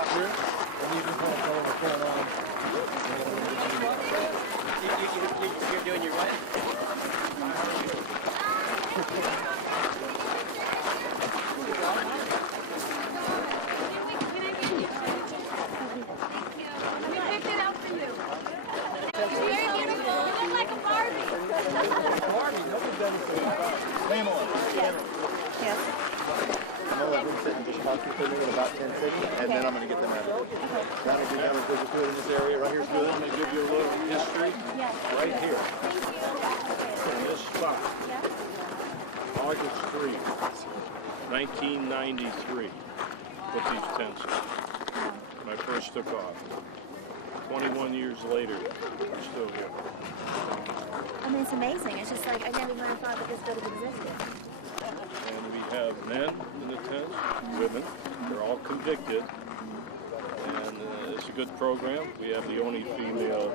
up here, and you just want to tell them what's going on. You're doing your what? Yes. I'm going to let them sit and just talk to you in about 10 seconds, and then I'm going to get them out of here. That'll be done because it's good in this area. Right here's good. I'm going to give you a little history right here. In this spot. August 3, 1993. Put these tents in. When I first took off. 21 years later, we're still here. I mean, it's amazing. It's just like I never even thought that this building existed. And we have men in the tents, women. They're all convicted. And it's a good program. We have the only female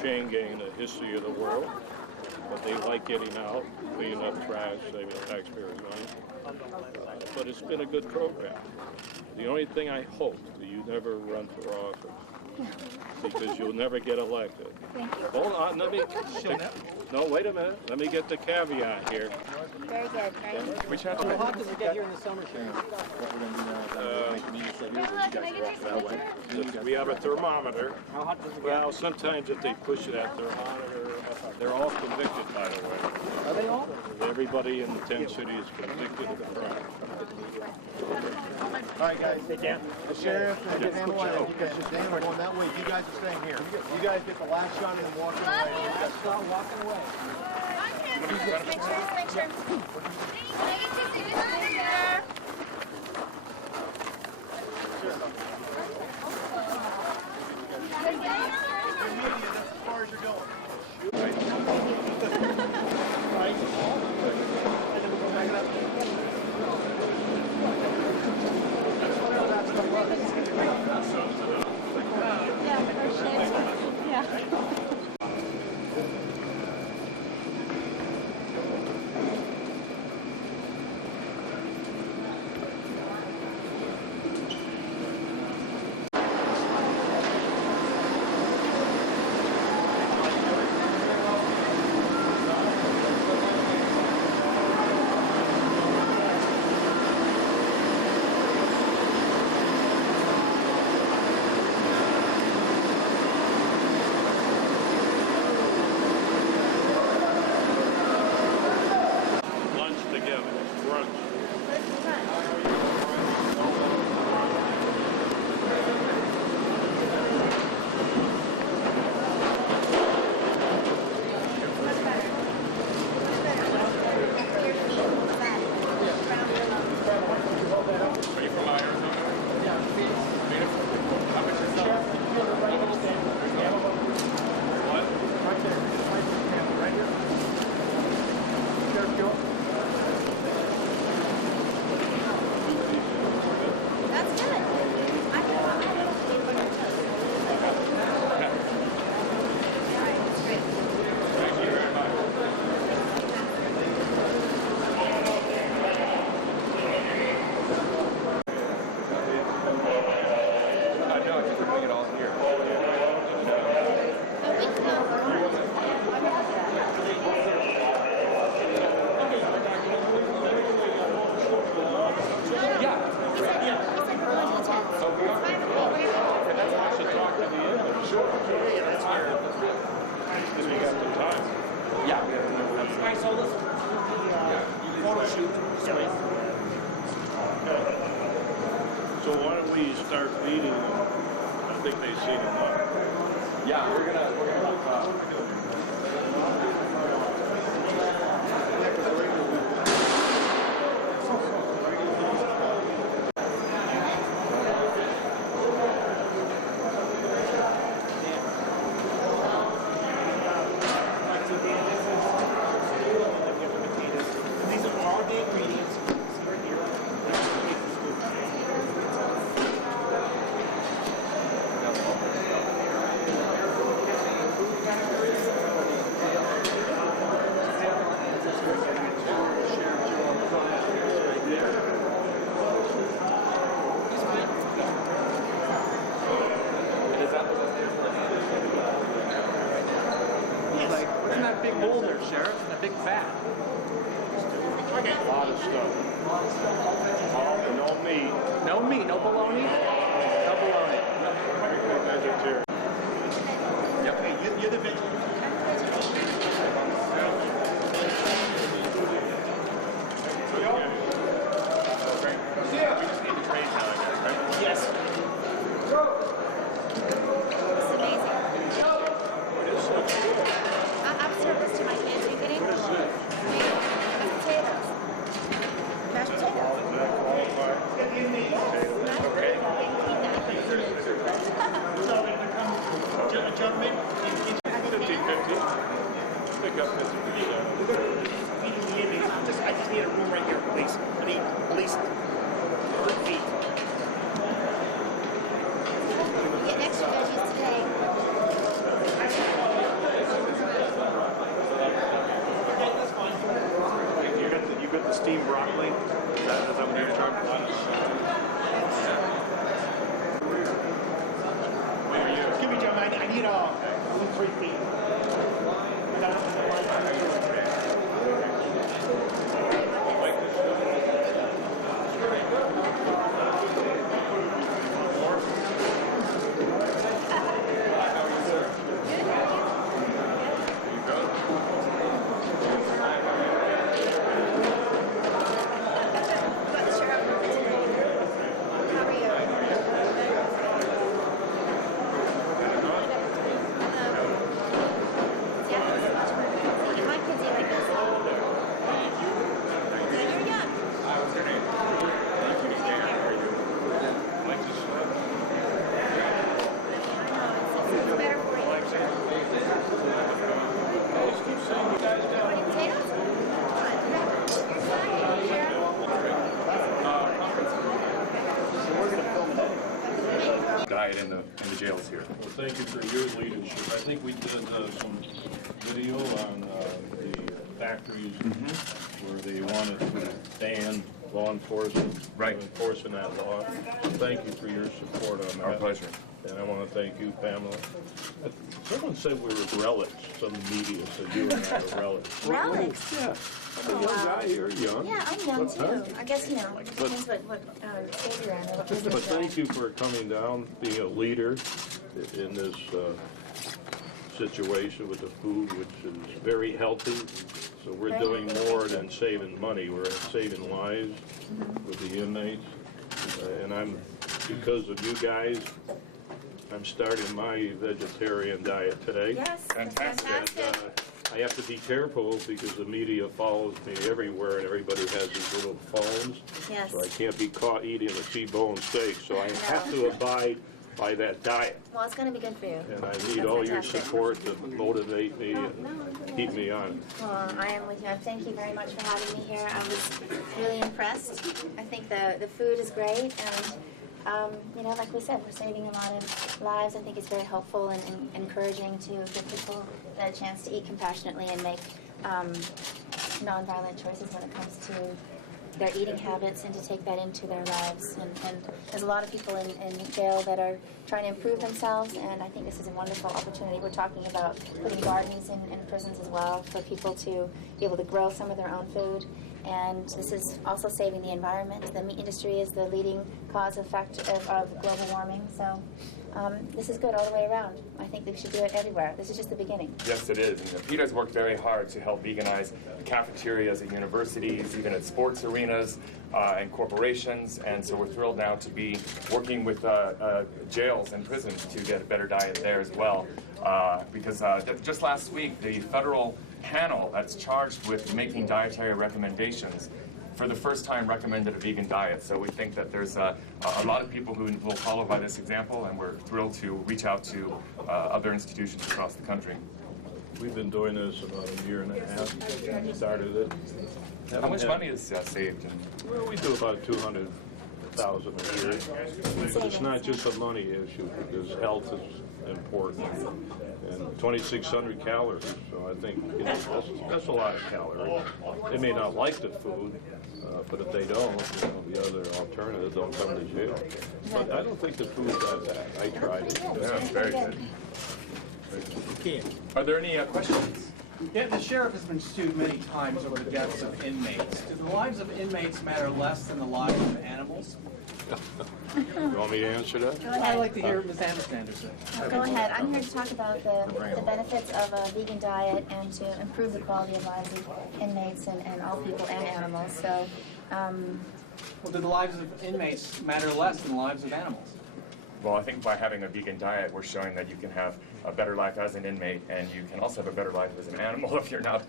chain gang in the history of the world. But they like getting out, cleaning up trash, saving taxpayers' money. But it's been a good program. The only thing I hope that you never run for office. Because you'll never get elected. Thank you. Hold on, let me... No, wait a minute. Let me get the caveat here. Very good, right? Which how hot does it get here in the summer, Sheriff? We have a thermometer. How hot does it get? Well, sometimes if they push that thermometer, they're all convicted, by the way. Are they all? Everybody in the tent city is convicted of a crime. All right, guys. The sheriff and Pamela, you guys just staying going that way. You guys are staying here. You guys get the last shot and then walking away. Start walking away. Pictures. That's as far as you're going. So why don't we start feeding them? I think they've seen enough. Yeah, we're gonna These are all the ingredients. stuff. No meat. No meat, no bologna? No bologna. Vegetarian. Yep. Hey, you're the vegetarian. Yes. It's amazing. I've served this to my kids. Are you kidding? Mashed potatoes. Mashed potatoes. Gentlemen, 50-50. Pick up 50%. feeding the inmates. I just need a room right here, please. I need at least 100 feet. You get extra veggies today. You got the steamed broccoli? Is that what you're talking about? Excuse me, gentlemen, I need 3 feet. Got the sheriff. How are you? My kids eat like this. Yeah, you're young. What's your name? It's better for you. Potatoes? You're fine, Sheriff. Diet in the jails here. Well, thank you for your leadership. I think we did some video on the factories where they wanted to ban law enforcement Right. from enforcing that law. Thank you for your support on that. Our pleasure. And I want to thank you, Pamela. Someone said we were relics. Some media said you and I were relics. Relics? Yeah. I'm a young guy. You're young. Yeah, I'm young too. I guess, you know, it depends what stage you're in or what business But you're in. thank you for coming down, being a leader in this situation with the food, which is very healthy. So we're doing more than saving money. We're saving lives with the inmates. And because of you guys, I'm starting my vegetarian diet today. Yes, that's Fantastic. fantastic. I have to be careful because the media follows me everywhere and everybody has these little phones. Yes. So I can't be caught eating a T-bone steak. So I have to abide by that diet. Well, it's going to be good for you. And I That's need all your fantastic. support to motivate me and keep me on it. Well, I am with you. Thank you very much for having me here. I was really impressed. I think the food is great, and you know, like we said, we're saving a lot of lives. I think it's very helpful and encouraging to give people a chance to eat compassionately and make nonviolent choices when it comes to their eating habits and to take that into their lives. And there's a lot of people in jail that are trying to improve themselves, and I think this is a wonderful opportunity. We're talking about putting gardens in prisons as well for people to be able to grow some of their own food. And this is also saving the environment. The meat industry is the leading cause of global warming. So this is good all the way around. I think we should do it everywhere. This is just the beginning. Yes, it is. And Peter's worked very hard to help veganize the cafeterias at universities, even at sports arenas and corporations. And so we're thrilled now to be working with jails and prisons to get a better diet there as well. Because just last week, the federal panel that's charged with making dietary recommendations for the first time recommended a vegan diet. So we think that there's a lot of people who will follow by this example, and we're thrilled to reach out to other institutions across the country. We've been doing this about a year and a half. We started it. How much money is saved? Well, we do about $200,000 a year. But it's not just a money issue because health is important. And 2,600 calories, so I think that's a lot of calories. They may not like the food, but if they don't, the other alternative, don't come to jail. But I don't think the food's that bad. I tried it. Yeah, it's very good. Are there any questions? Yeah, the sheriff has been sued many times over the deaths of inmates. Do the lives of inmates matter less than the lives of animals? You want me to answer that? Go I'd ahead. like to hear Ms. Anderson. Go ahead. I'm here to talk about the benefits of a vegan diet and to improve the quality of lives of inmates and all people and animals. So, Well, do the lives of inmates matter less than the lives of animals? Well, I think by having a vegan diet, we're showing that you can have a better life as an inmate, and you can also have a better life as an animal if you're not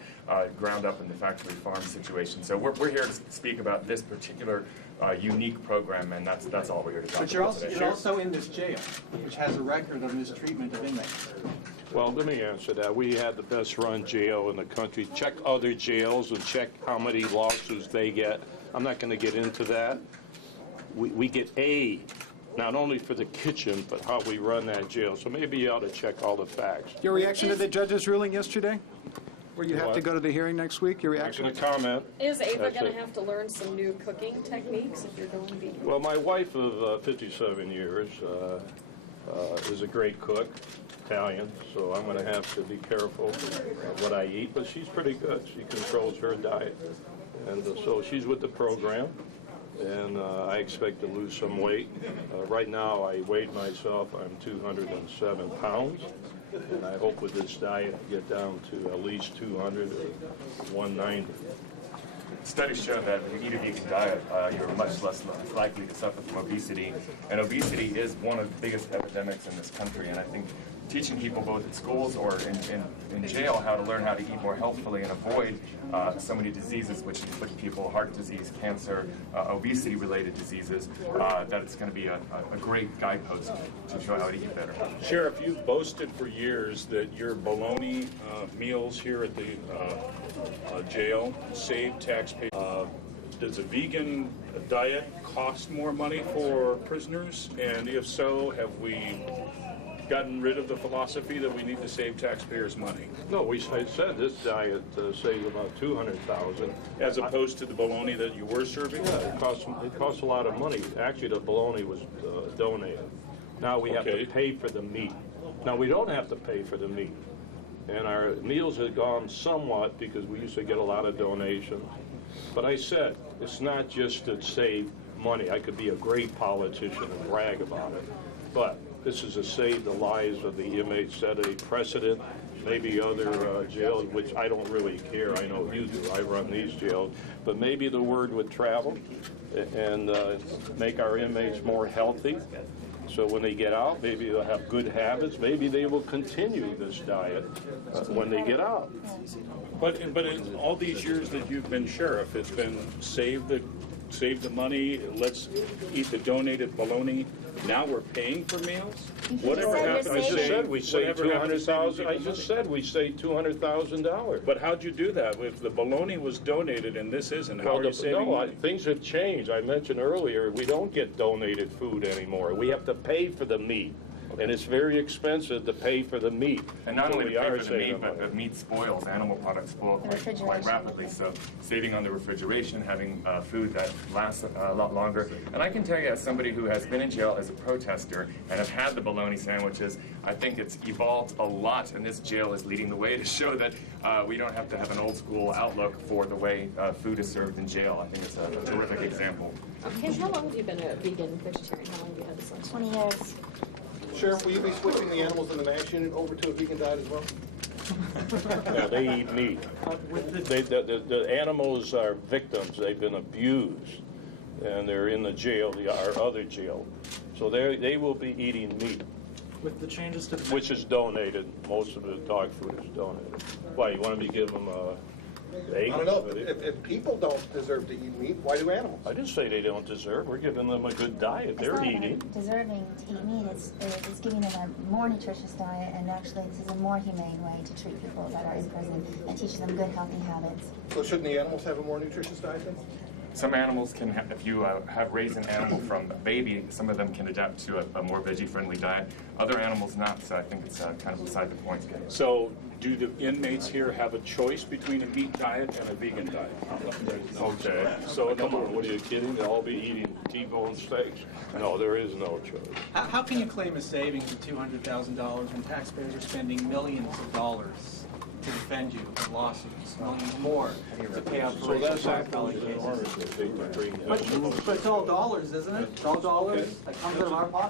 ground up in the factory farm situation. So we're here to speak about this particular unique program, and that's all we're here to talk But about today. you're also in this jail, which has a record of mistreatment of inmates. Well, let me answer that. We had the best run jail in the country. Check other jails and check how many lawsuits they get. I'm not going to get into that. We get A, not only for the kitchen, but how we run that jail. So maybe you ought to check all the facts. Your reaction to the judge's ruling yesterday? Where you have to What? go to the hearing next week? Your I'm not reaction? going to comment. Is Ava That's going it. to have to learn some new cooking techniques if you're going vegan? Well, my wife of 57 years is a great cook, Italian, so I'm going to have to be careful of what I eat, but she's pretty good. She controls her diet, and so she's with the program, and I expect to lose some weight. Right now, I weighed myself, I'm 207 pounds, and I hope with this diet to get down to at least 200 or 190. Studies show that when you eat a vegan diet, you're much less likely to suffer from obesity. And obesity is one of the biggest epidemics in this country. And I think teaching people both at schools or in jail how to learn how to eat more healthfully and avoid so many diseases which inflict people, heart disease, cancer, obesity-related diseases, that it's going to be a great guidepost to show how to eat better. Sheriff, you've boasted for years that your bologna meals here at the jail save taxpayers. Does a vegan diet cost more money for prisoners? And if so, have we gotten rid of the philosophy that we need to save taxpayers money? No, I said this diet saves about $200,000. As opposed to the bologna that you were serving? Yeah, it costs a lot of money. Actually, the bologna was donated. Now we have to pay for the meat. Now we don't have to pay for the meat. And our meals have gone somewhat because we used to get a lot of donations. But I said, it's not just to save money. I could be a great politician and brag about it. But this is to save the lives of the inmates, set a precedent. Maybe other jails, which I don't really care. I know you do. I run these jails. But maybe the word would travel and make our inmates more healthy. So when they get out, maybe they'll have good habits. Maybe they will continue this diet when they get out. But in all these years that you've been sheriff, it's been save the money, let's eat the donated bologna. Now we're paying for meals? Whatever happened to I just said we saved $200,000. I just said we saved $200,000. But how'd you do that? If the bologna was donated and this isn't, how are you saving money? Things have changed. I mentioned earlier, we don't get donated food anymore. We have to pay for the meat. And it's very expensive to pay for the meat. And not So only we to pay are for the saving meat, but money. the meat spoils. Animal products spoil quite rapidly. So saving on the refrigeration, having food that lasts a lot longer. And I can tell you, as somebody who has been in jail as a protester and have had the bologna sandwiches, I think it's evolved a lot, and this jail is leading the way to show that we don't have to have an old school outlook for the way food is served in jail. I think it's a terrific example. Okay, how long have you been a vegan vegetarian? How long have you had this lifestyle? 20 years. Sheriff, will you be switching the animals in the MASH unit over to a vegan diet as well? Yeah, they eat meat. The animals are victims. They've been abused, and they're in the jail, our other jail. So they will be eating meat. With the changes to the... Which is donated. Most of the dog food is donated. Why, you want me to give them egg? I don't know. If people don't deserve to eat meat, why do animals? I didn't say they don't deserve. We're giving them a good diet. They're It's not eating. about deserving to eat meat. It's giving them a more nutritious diet, and actually this is a more humane way to treat people that are in prison and teach them good, healthy habits. So shouldn't the animals have a more nutritious diet then? Some animals can, if you have raised an animal from a baby, some of them can adapt to a more veggie-friendly diet. Other animals not, so I think it's kind of beside the point. So do the inmates here have a choice between a meat diet and a vegan diet? Okay. So come on, what are you kidding? They'll all be eating T-bone steaks? No, there is no choice. How can you claim a savings of $200,000 when taxpayers are spending millions of dollars to defend you in lawsuits. We'll need more to pay out for So racial that's profiling actually cases. the take to bring But it's all dollars, isn't it? It's all dollars that comes out of our pocket.